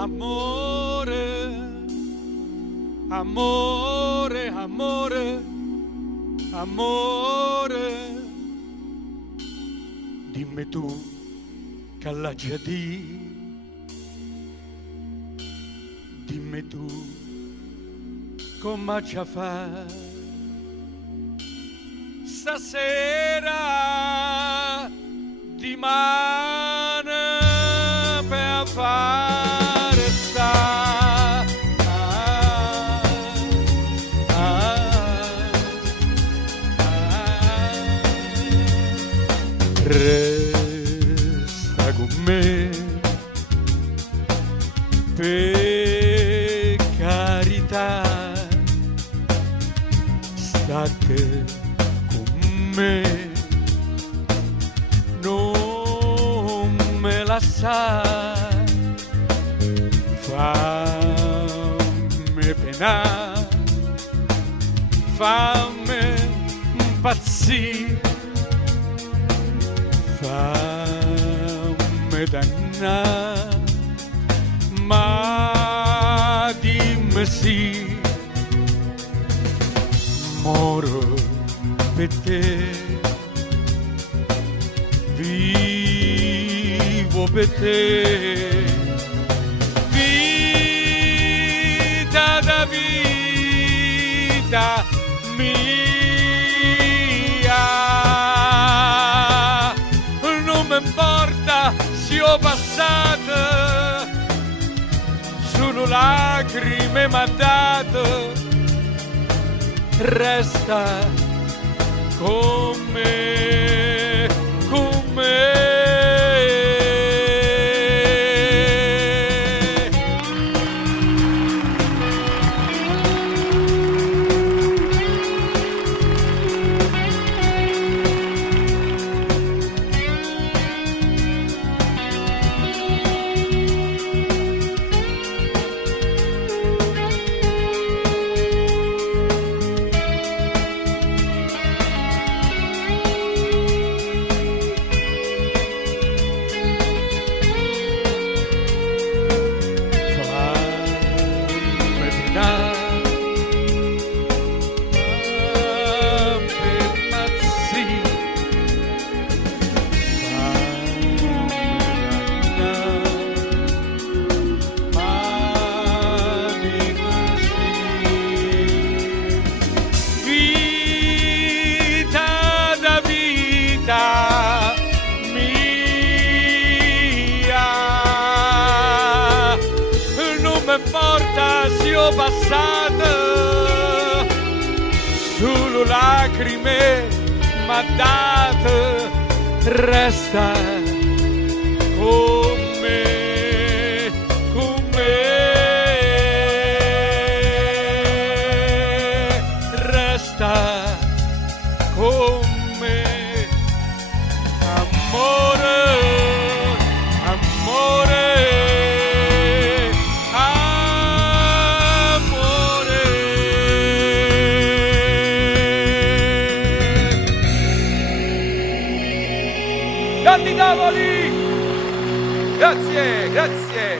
Amore, amore, amore, amore, dimmi tu che l'ha già di, dimmi tu come ci fa stasera di mano per fare sta. Resta con me, per carità, state con me, non me lasciare, fammi penare, fammi impazzire, fammi dannare, ma dimmi sì, moro per te, vivo per te, vita da vita mia. Importa se ho passato, solo lacrime m'ha dato, resta con me, con me. Importa se ho passato, solo lacrime m'ha dato, resta con me, con me, resta con me, amore, amore. Tanti tavoli! Grazie, grazie!